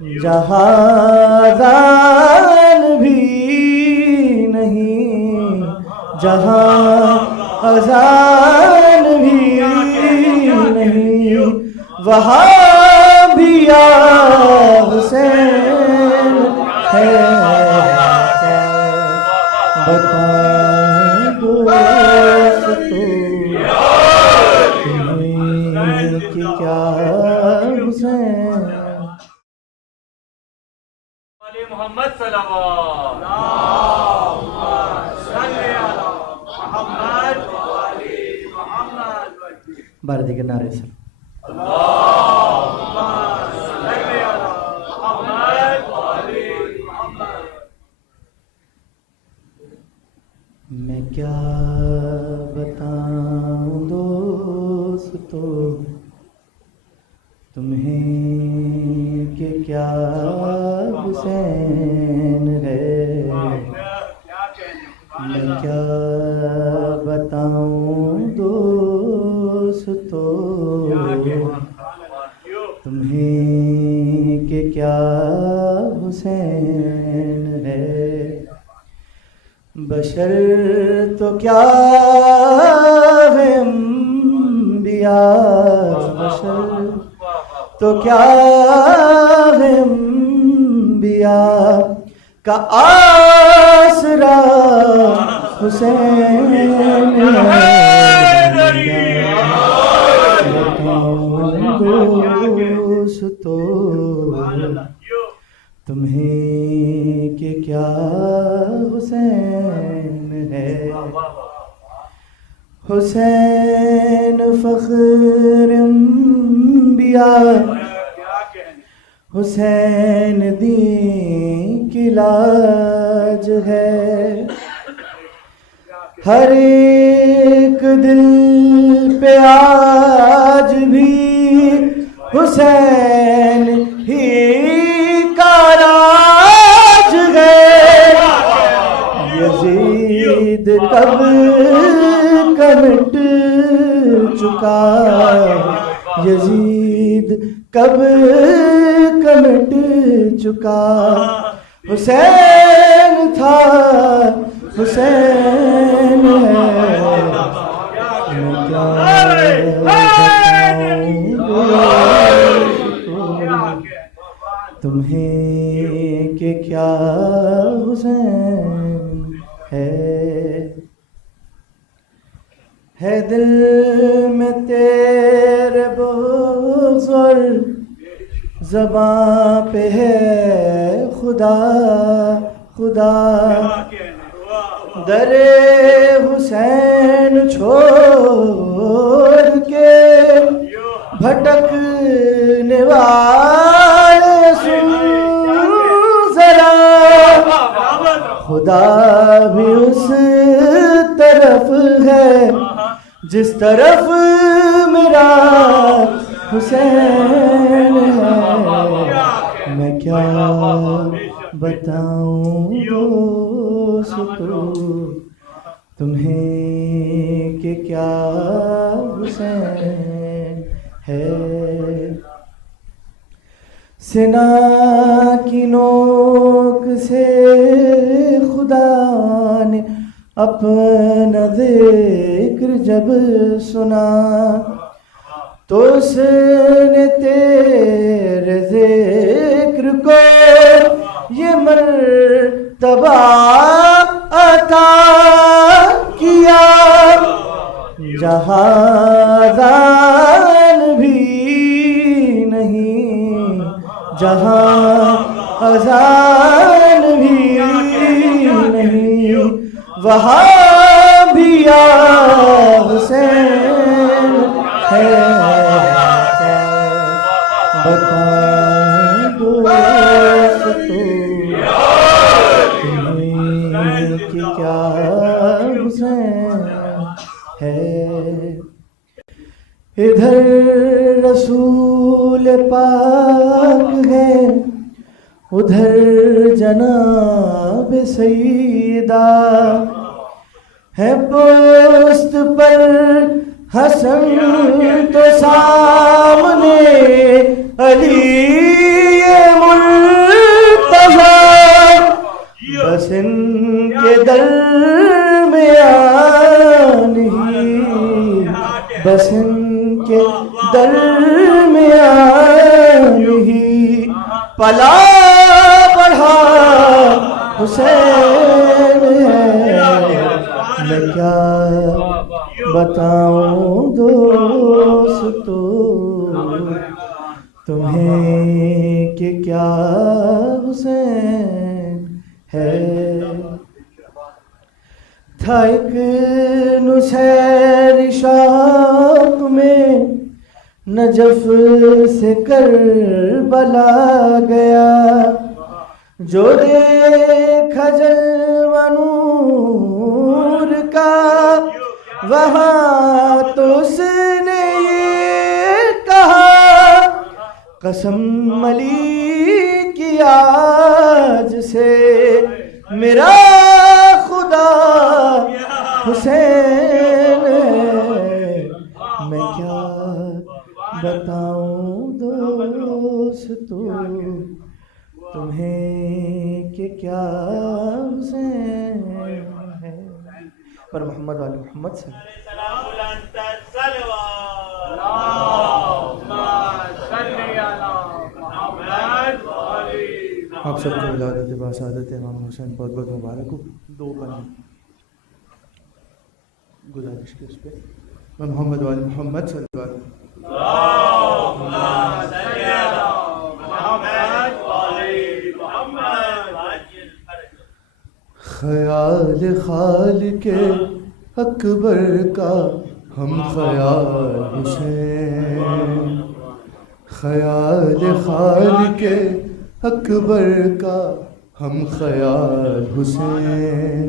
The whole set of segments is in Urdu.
جہاں اذان بھی نہیں، جہاں اذان بھی نہیں، وہاں بھی یا حسین ہے، بتائیں دوست تو تمہیں کہ کیا حسین محمد صلوات محمد بارے کے نعرے سے میں کیا بتاؤں دوستو تمہیں کہ کیا حسین ہے، میں کیا بتاؤں دوستو تمہیں کہ کیا حسین ہے، بشر تو کیا ہے انبیاء، بشر تو کیا ہے انبیاء کا آسرا حسین ہے، دوستو تمہیں کہ کیا حسین ہے، حسین فخر انبیاء، حسین دین کی لاج ہے، ہر ایک دل پہ آج بھی حسین ہی کا راج ہے، یزید کب مٹ چکا، یزید کب مٹ چکا، حسین تھا حسین ہے، میں کیا بتاؤں تمہیں کہ کیا حسین ہے دل میں تیرے بغض اور زباں پہ ہے خدا خدا، در حسین چھوڑ کے بھٹکنے والے سن ذرا، خدا بھی اس طرف ہے جس طرف میرا حسین ہے، میں کیا بتاؤں دوستو تمہیں کہ کیا حسین ہے، سنا کی نوک سے خدا نے اپنا ذکر جب سنا تو اس نے تیرے ذکر کو یہ مرتبہ عطا کیا، جہاں اذان بھی نہیں، جہاں اذان بھی نہیں، وہاں بھی یا حسین ہے، بتائیں دوستو تمہیں کہ کیا حسین ہے، ادھر رسول پاک ہے، ادھر جناب سیدہ ہے، پوست پر حسن تو سامنے علی پلا بڑھا حسین ہے، میں کیا بتاؤں دوستو تمہیں کہ کیا حسین ہے۔ تھا ایک نصیر شوق میں نجف سے کربلا گیا، جو دیکھا جلوہ نور کا وہاں تو اس نے یہ کہا، قسم علی کی آج سے میرا خدا حسین ہے، میں کیا بتاؤں دوستو تمہیں کہ کیا حسین ہے۔ پر محمد علی محمد صلی آپ سب کو ولادت باسعادت امام حسین بہت بہت مبارک ہو۔ دو بندے گزارش کے اس پہ میں محمد وال محمد صلی اللہ علیہ خیال خالق اکبر کا ہم خیال حسین، خیال خالق اکبر کا ہم خیال حسین،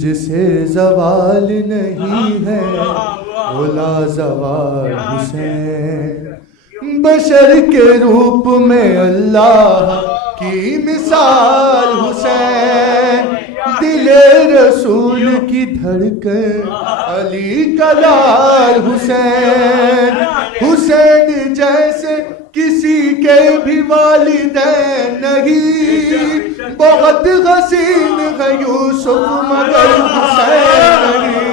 جسے زوال نہیں ہے وہ لازوال حسین، بشر کے روپ میں اللہ کی مثال حسین، دل رسول کی دھڑکن علی کا لال حسین، حسین جیسے کسی کے بھی والدین نہیں، بہت حسین ہے یوسف مگر حسین نہیں،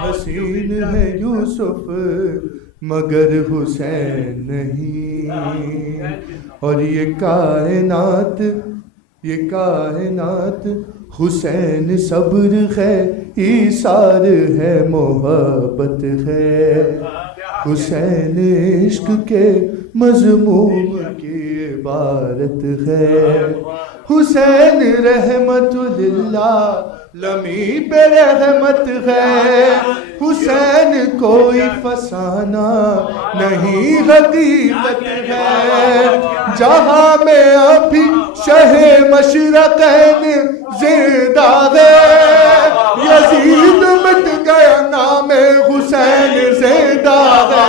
حسین ہے یوسف مگر حسین نہیں، اور یہ کائنات حسین صبر ہے، ایثار ہے، محبت ہے، حسین عشق کے مضمون کی عبارت ہے، حسین رحمت للہ لمی پہ رحمت ہے، حسین کوئی فسانہ نہیں حقیقت ہے، جہاں میں ابھی شہ مشرقین زندہ ہے، یزید مٹ گیا نام حسین زندہ ہے،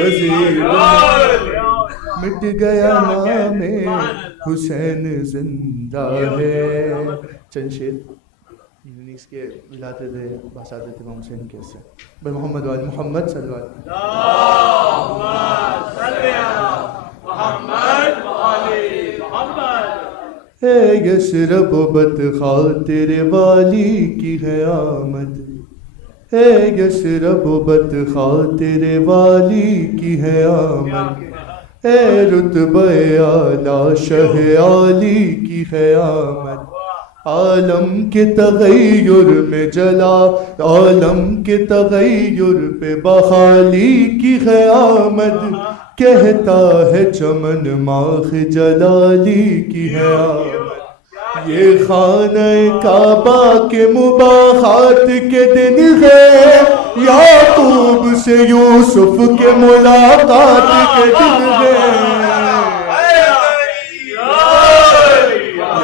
یزید مٹ گیا نام حسین زندہ ہے۔ چند شعر اس کے ولادت باسعادت امام حسین کے سے بھائی محمد وال محمد صلی اللہ علیہ وسلم۔ اے یثرب بت خاطر والی کی ہے آمد، اے یثرب بت خاطر والی کی ہے آمد، اے رتبہ اعلیٰ شہ عالی کی ہے آمد، عالم کے تغیر میں جلا، عالم کے تغیر پہ بحالی کی ہے آمد، کہتا ہے چمن ماخ جلالی کی ہے آمد، یہ خانہ کعبہ کے مباحات کے دن ہے، یعقوب سے یوسف کے ملاقات کے دن ہے،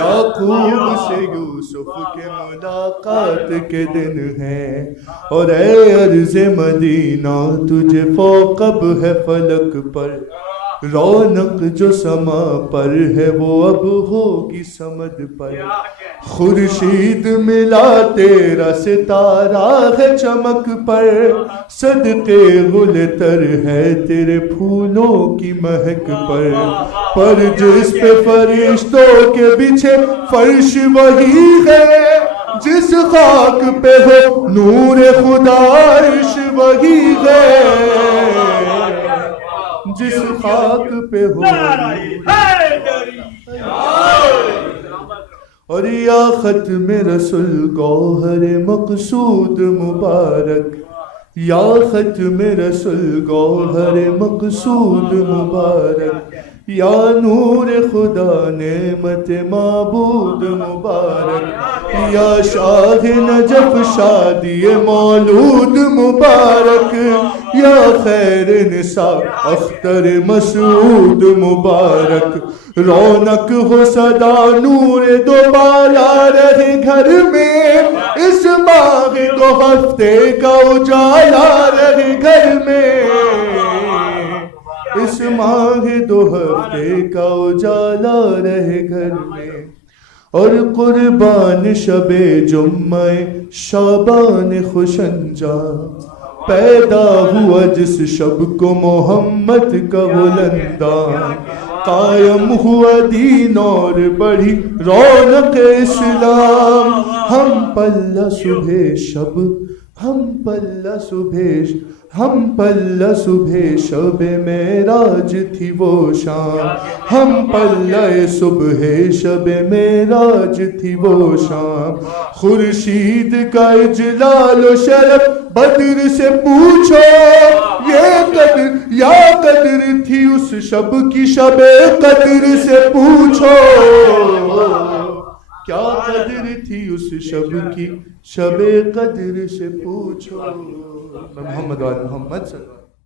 یعقوب سے یوسف کے ملاقات کے دن ہے، اور اے عرض مدینہ تجھے فوقب ہے فلک پر، رونق جو سما پر ہے وہ اب ہوگی سمد پر، خورشید ملا تیرا ستارہ ہے چمک پر، صدقے گل تر ہے تیرے پھولوں کی مہک پر جس پہ فرشتوں کے بچھے فرش وہی ہے، جس خاک پہ ہو نور خدا عرش وہی ہے جس خاک پہ ہو اور یا ختم رسول گوہر مقصود مبارک یا ختم رسول گوہر مقصود مبارک یا نور خدا نعمت معبود مبارک یا شاہ نجف شادی مولود مبارک یا خیر نساء اختر مسعود مبارک رونق ہو صدا نور دوبالا رہے گھر میں اس ماہ 2 ہفتے کا اجالا رہے گھر میں اس ماہ 2 ہفتے کا اجالا رہے گھر میں اور قربان شب جمعہ شعبان خوشنجا پیدا ہوا جس شب کو محمد کا بلندان قائم ہوا دین اور بڑھی رونق اسلام ہم پلہ صبح شب ہم پلہ صبح شب معراج تھی وہ شام ہم پلہ صبح شب معراج تھی وہ شام خورشید کا اجلال و شرف بدر سے پوچھو یہ قدر یا قدر تھی اس شب کی شب قدر سے پوچھو کیا قدر تھی اس شب کی شب قدر سے پوچھو محمد وآل محمد صلی اللہ علیہ وسلم